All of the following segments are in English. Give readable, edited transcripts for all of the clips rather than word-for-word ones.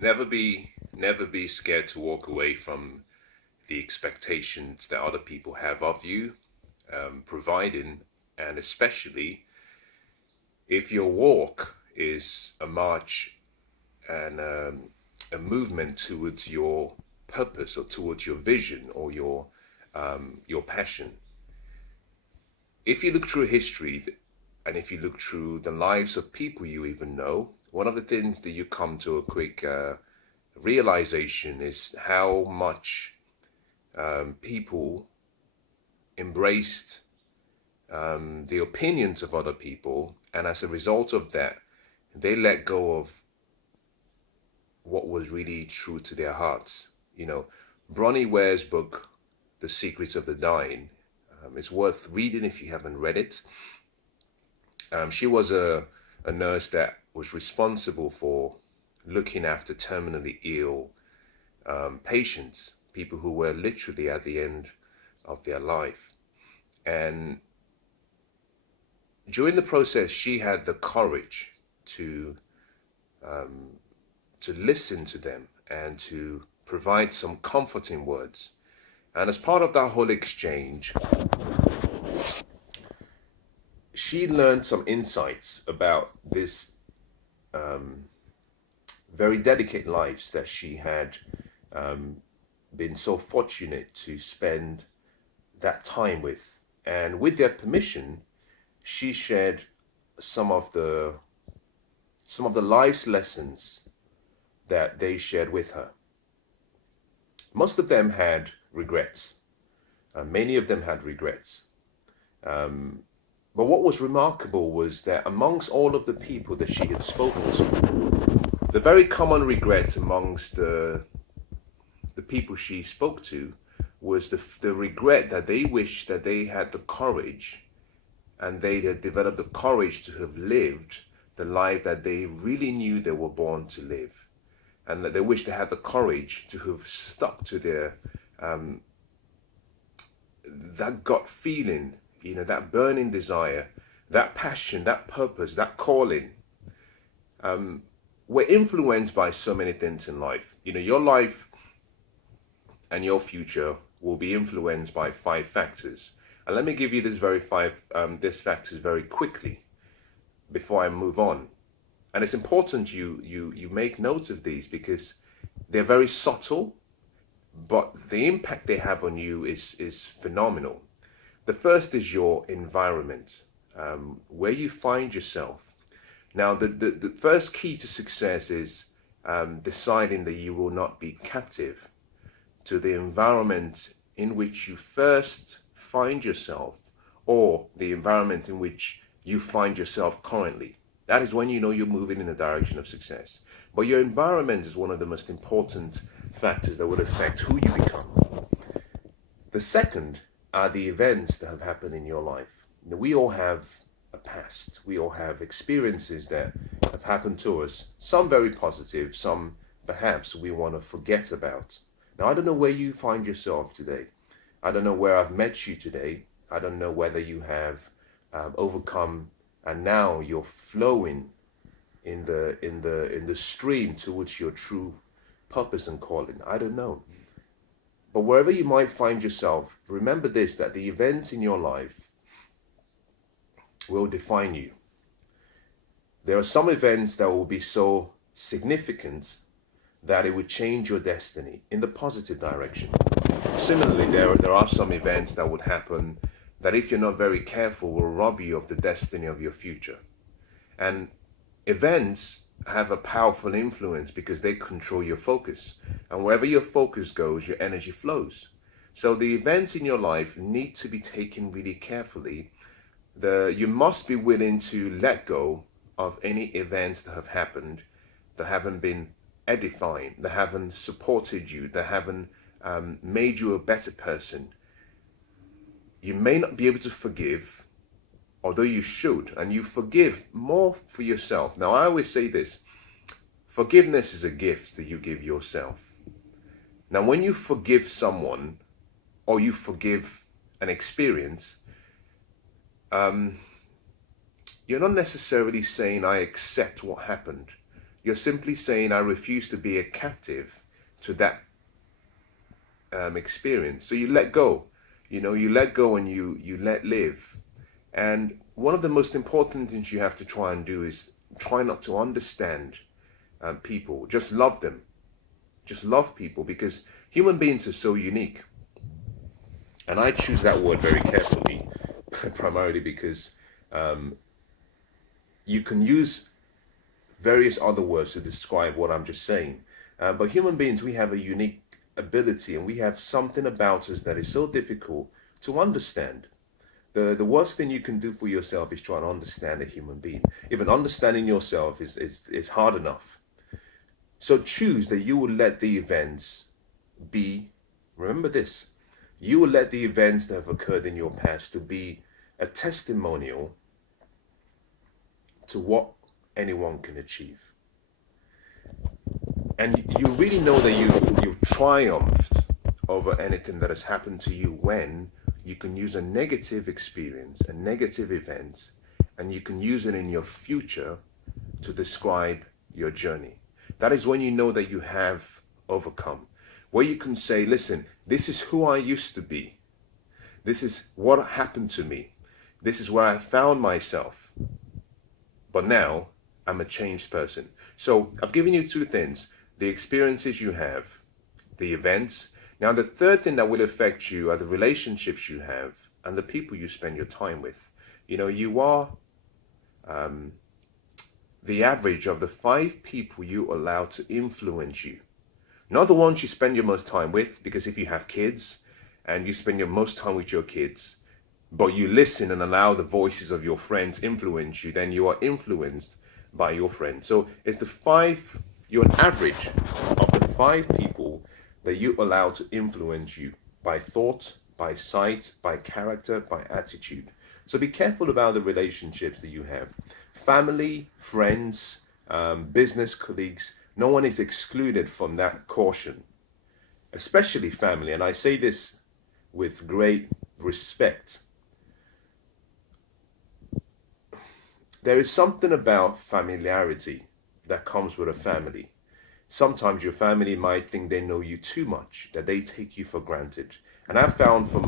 Never be scared to walk away from the expectations that other people have of you, providing, and especially if your walk is a march and a movement towards your purpose or towards your vision or your passion. If you look through history and if you look through the lives of people you even know, one of the things that you come to a quick realization is how much people embraced the opinions of other people, and as a result of that, they let go of what was really true to their hearts. You know, Bronnie Ware's book, The Secrets of the Dying, is worth reading if you haven't read it. She was a nurse that was responsible for looking after terminally ill patients, people who were literally at the end of their life. And during the process, she had the courage to to listen to them and to provide some comforting words. And as part of that whole exchange, she learned some insights about this very delicate lives that she had been so fortunate to spend that time with. And with their permission, she shared some of the life's lessons that they shared with her. Most of them had regrets. Many of them had regrets. But what was remarkable was that amongst all of the people that she had spoken to, the very common regret amongst the people she spoke to was the regret that they wished that they had the courage and they had developed the courage to have lived the life that they really knew they were born to live. And that they wished they had the courage to have stuck to their that gut feeling, you know, that burning desire, that passion, that purpose, that calling. We're influenced by so many things in life. You know, your life and your future will be influenced by 5 factors. And let me give you this factors very quickly before I move on. And it's important you make note of these because they're very subtle, but the impact they have on you is phenomenal. The first is your environment, where you find yourself. Now, the first key to success is deciding that you will not be captive to the environment in which you first find yourself or the environment in which you find yourself currently. That is when you know you're moving in the direction of success. But your environment is one of the most important factors that will affect who you become. The second are the events that have happened in your life. Now, we all have a past. We all have experiences that have happened to us, some very positive, some perhaps we want to forget about. Now, I don't know where you find yourself today. I don't know where I've met you today. I don't know whether you have overcome and now you're flowing in the stream towards your true purpose and calling. I don't know. But wherever you might find yourself, remember this, that the events in your life will define you. There are some events that will be so significant that it would change your destiny in the positive direction. Similarly, there are some events that would happen that if you're not very careful will rob you of the destiny of your future. And events have a powerful influence because they control your focus. And wherever your focus goes, your energy flows. So the events in your life need to be taken really carefully. You must be willing to let go of any events that have happened that haven't been edifying, that haven't supported you, that haven't made you a better person. You may not be able to forgive, although you should, and you forgive more for yourself. Now, I always say this, forgiveness is a gift that you give yourself. Now, when you forgive someone or you forgive an experience, you're not necessarily saying, I accept what happened. You're simply saying, I refuse to be a captive to that experience. So you let go. You let go and you let live. And one of the most important things you have to try and do is try not to understand people. Just love them. Just love people, because human beings are so unique. And I choose that word very carefully, primarily because you can use various other words to describe what I'm just saying. But human beings, we have a unique ability, and we have something about us that is so difficult to understand. The worst thing you can do for yourself is try to understand a human being. Even understanding yourself is hard enough. So choose that you will let the events be, remember this, you will let the events that have occurred in your past to be a testimonial to what anyone can achieve. And you really know that you've triumphed over anything that has happened to you when you can use a negative experience, a negative event, and you can use it in your future to describe your journey. That is when you know that you have overcome. Where you can say, listen, this is who I used to be. This is what happened to me. This is where I found myself. But now I'm a changed person. So I've given you two things: the experiences you have, the events. Now the third thing that will affect you are the relationships you have and the people you spend your time with. You are the average of the 5 people you allow to influence you. Not the ones you spend your most time with, because if you have kids and you spend your most time with your kids, but you listen and allow the voices of your friends influence you, then you are influenced by your friends. So it's you're an average of the 5 people that you allow to influence you by thought, by sight, by character, by attitude. So be careful about the relationships that you have. Family, friends, business colleagues, no one is excluded from that caution, especially family. And I say this with great respect. There is something about familiarity that comes with a family. Sometimes your family might think they know you too much, that they take you for granted. And I've found from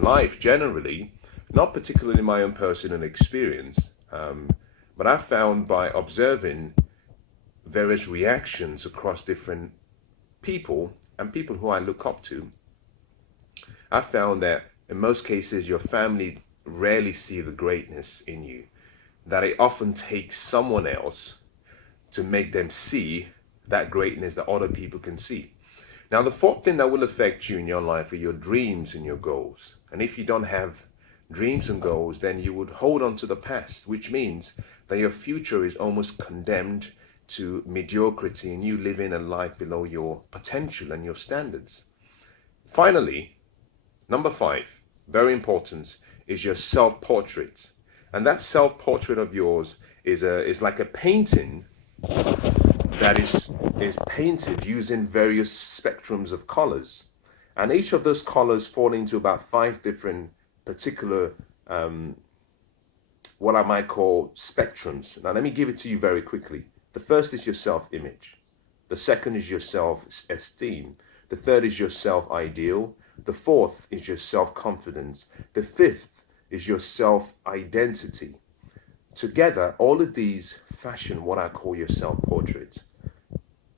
life generally, not particularly my own personal experience, but I've found by observing various reactions across different people and people who I look up to, I found that in most cases your family rarely see the greatness in you, that it often takes someone else to make them see that greatness that other people can see. Now, the fourth thing that will affect you in your life are your dreams and your goals. And if you don't have dreams and goals, then you would hold on to the past, which means that your future is almost condemned to mediocrity and you living a life below your potential and your standards. Finally, number 5, very important, is your self-portrait. And that self-portrait of yours is like a painting that is painted using various spectrums of colors. And each of those colors fall into about 5 different particular, what I might call spectrums. Now, let me give it to you very quickly. The first is your self-image. The second is your self-esteem. The third is your self-ideal. The fourth is your self-confidence. The fifth is your self-identity. Together, all of these fashion what I call your self-portrait.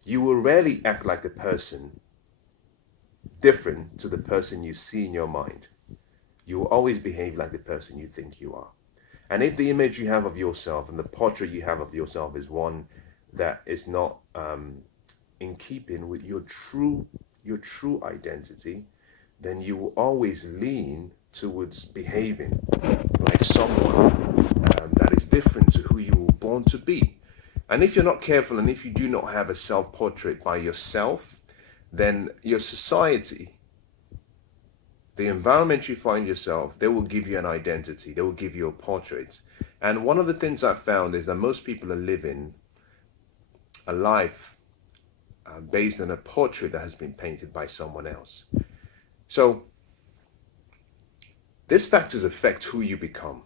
You will rarely act like the person different to the person you see in your mind. You will always behave like the person you think you are. And if the image you have of yourself and the portrait you have of yourself is one that is not in keeping with your true identity, then you will always lean towards behaving like someone that is different to who you were born to be. And if you're not careful, and if you do not have a self-portrait by yourself, then your society, the environment you find yourself, they will give you an identity. They will give you a portrait. And one of the things I've found is that most people are living a life based on a portrait that has been painted by someone else. So these factors affect who you become.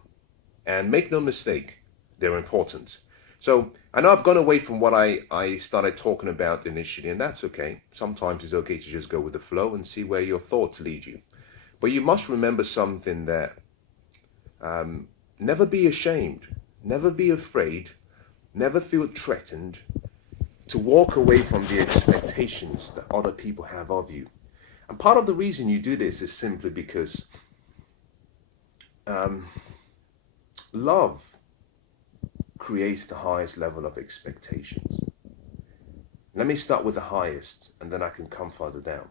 And make no mistake, they're important. So I know I've gone away from what I started talking about initially, and that's okay. Sometimes it's okay to just go with the flow and see where your thoughts lead you. But you must remember something, that never be ashamed, never be afraid, never feel threatened to walk away from the expectations that other people have of you. And part of the reason you do this is simply because love creates the highest level of expectations. Let me start with the highest, and then I can come further down.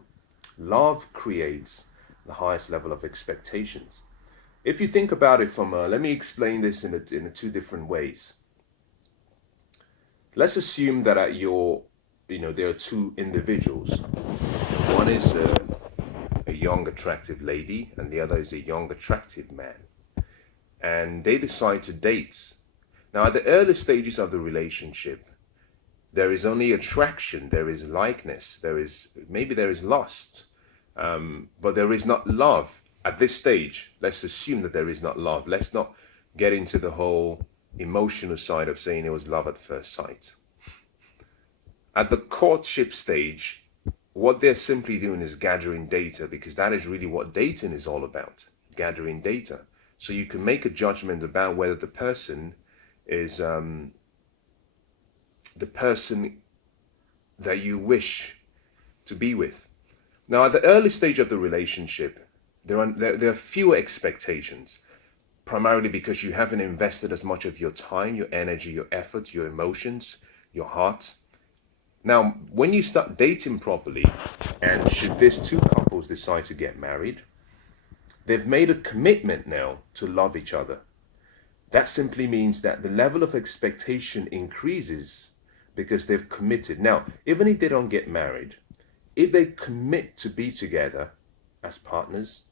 Love creates the highest level of expectations. If you think about it from let me explain this in two different ways. Let's assume that at there are two individuals. One is a young, attractive lady, and the other is a young, attractive man. And they decide to date. Now, at the early stages of the relationship, there is only attraction, there is likeness, maybe there is lust, but there is not love. At this stage, let's assume that there is not love. Let's not get into the whole emotional side of saying it was love at first sight. At the courtship stage, what they're simply doing is gathering data, because that is really what dating is all about, gathering data. So you can make a judgment about whether the person is the person that you wish to be with. Now, at the early stage of the relationship, there are fewer expectations, primarily because you haven't invested as much of your time, your energy, your effort, your emotions, your heart. Now, when you start dating properly, and should these two couples decide to get married, they've made a commitment now to love each other. That simply means that the level of expectation increases because they've committed. Now, even if they don't get married, if they commit to be together as partners,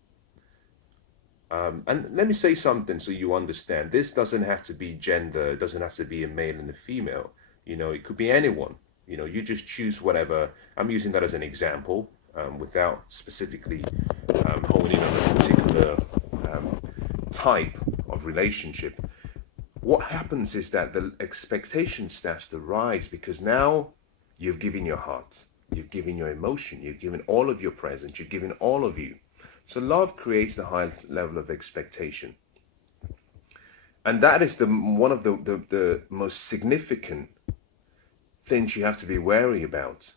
and let me say something so you understand. This doesn't have to be gender. It doesn't have to be a male and a female. It could be anyone. You just choose whatever. I'm using that as an example without specifically honing in on a particular type of relationship. What happens is that the expectation starts to rise, because now you've given your heart, you've given your emotion, you've given all of your presence, you've given all of you. So love creates the highest level of expectation. And that is one of the most significant things you have to be wary about.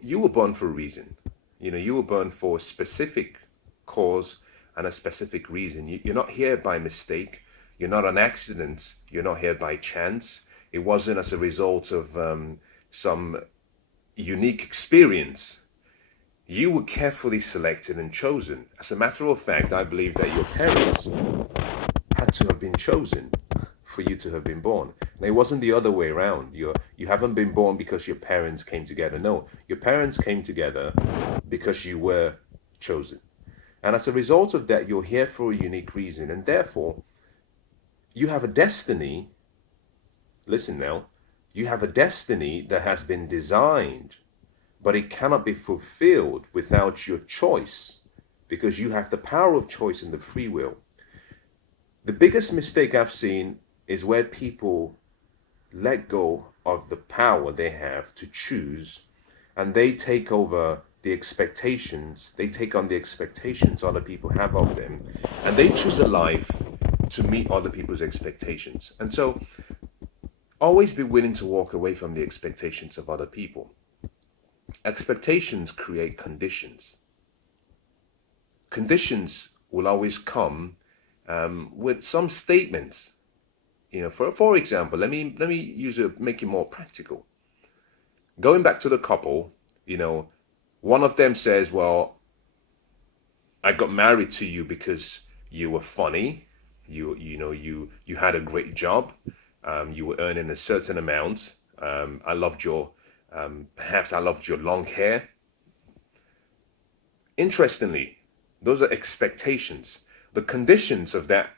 You were born for a reason. You were born for a specific cause and a specific reason. You're not here by mistake. You're not an accident. You're not here by chance. It wasn't as a result of some unique experience. You were carefully selected and chosen. As a matter of fact, I believe that your parents had to have been chosen for you to have been born. Now, it wasn't the other way around. You haven't been born because your parents came together. No, your parents came together because you were chosen. And as a result of that, you're here for a unique reason. And therefore, you have a destiny. Listen now, you have a destiny that has been designed, but it cannot be fulfilled without your choice, because you have the power of choice and the free will. The biggest mistake I've seen is where people let go of the power they have to choose, and they take over the expectations, they take on the expectations other people have of them, and they choose a life to meet other people's expectations. And so always be willing to walk away from the expectations of other people. Expectations create conditions. Conditions will always come with some statements. For example, let me make it more practical. Going back to the couple, one of them says, "Well, I got married to you because you were funny. You had a great job. You were earning a certain amount. I loved perhaps I loved your long hair." Interestingly, those are expectations. The conditions of that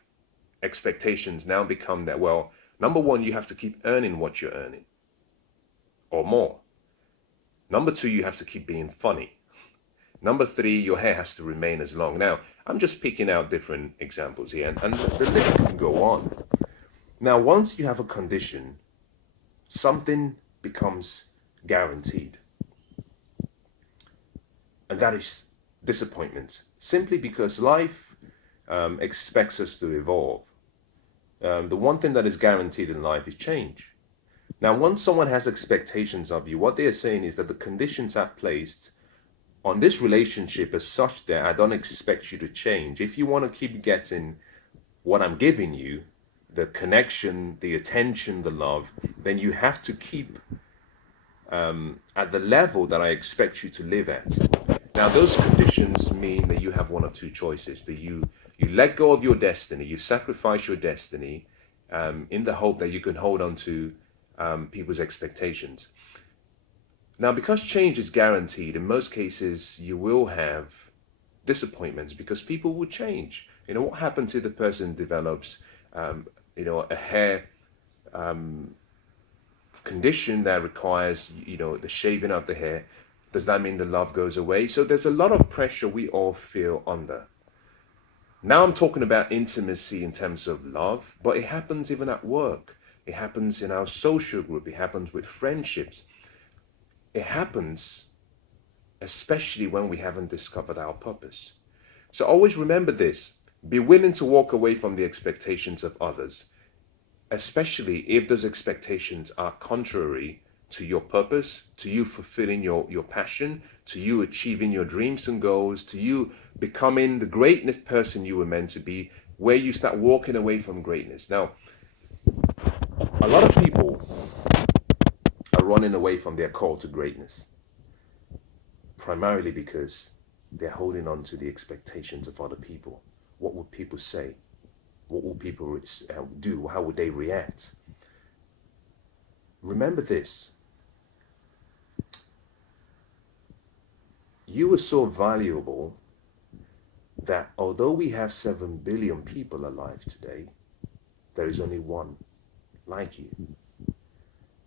expectations now become that, well, number one, you have to keep earning what you're earning or more. Number two, you have to keep being funny. Number three, your hair has to remain as long. Now, I'm just picking out different examples here, and the list can go on. Now, once you have a condition, something becomes guaranteed. And that is disappointment. Simply because life expects us to evolve. The one thing that is guaranteed in life is change. Now, once someone has expectations of you, what they are saying is that the conditions I've placed on this relationship is such that I don't expect you to change. If you want to keep getting what I'm giving you, the connection, the attention, the love, then you have to keep at the level that I expect you to live at. Now, those conditions mean that you have one of two choices. That you let go of your destiny, you sacrifice your destiny in the hope that you can hold on to people's expectations. Now, because change is guaranteed, in most cases, you will have disappointments because people will change. You know, what happens if the person develops, a hair condition that requires, the shaving of the hair? Does that mean the love goes away? So there's a lot of pressure we all feel under. Now I'm talking about intimacy in terms of love, but it happens even at work. It happens in our social group. It happens with friendships. It happens especially when we haven't discovered our purpose. So always remember this. Be willing to walk away from the expectations of others, especially if those expectations are contrary to your purpose, to you fulfilling your passion, to you achieving your dreams and goals, to you becoming the greatness person you were meant to be, where you start walking away from greatness. Now, a lot of people are running away from their call to greatness, primarily because they're holding on to the expectations of other people. What would people say? What will people do? How would they react? Remember this. You are so valuable that although we have 7 billion people alive today, there is only one like you.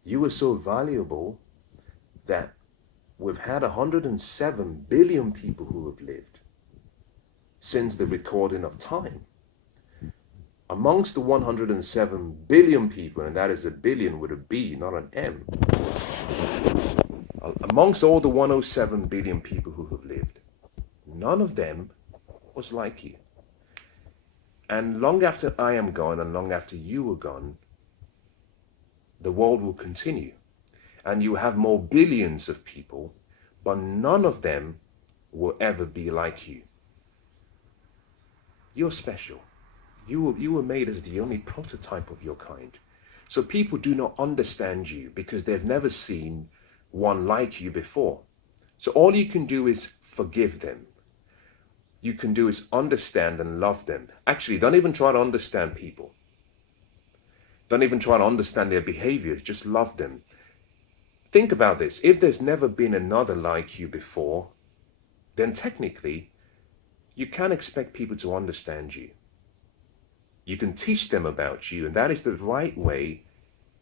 You are so valuable that we've had 107 billion people who have lived since the recording of time. Amongst the 107 billion people, and that is a billion with a B, not an M, amongst all the 107 billion people who have lived, none of them was like you. And long after I am gone and long after you are gone, the world will continue. And you have more billions of people, but none of them will ever be like you. You're special. You were made as the only prototype of your kind. So people do not understand you because they've never seen one like you before. So all you can do is forgive them. You can do is understand and love them. Actually, don't even try to understand people. Don't even try to understand their behaviors. Just love them. Think about this. If there's never been another like you before, then technically, you can't expect people to understand you. You can teach them about you, and that is the right way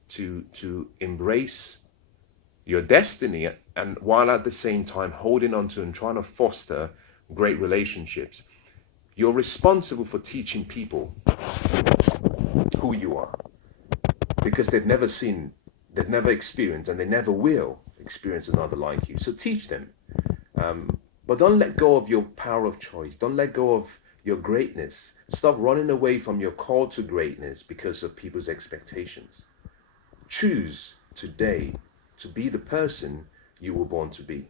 to embrace your destiny, and while at the same time holding on to and trying to foster great relationships. You're responsible for teaching people who you are, because they've never seen, they've never experienced, and they never will experience another like you. So teach them. But don't let go of your power of choice. Don't let go of your greatness. Stop running away from your call to greatness because of people's expectations. Choose today to be the person you were born to be.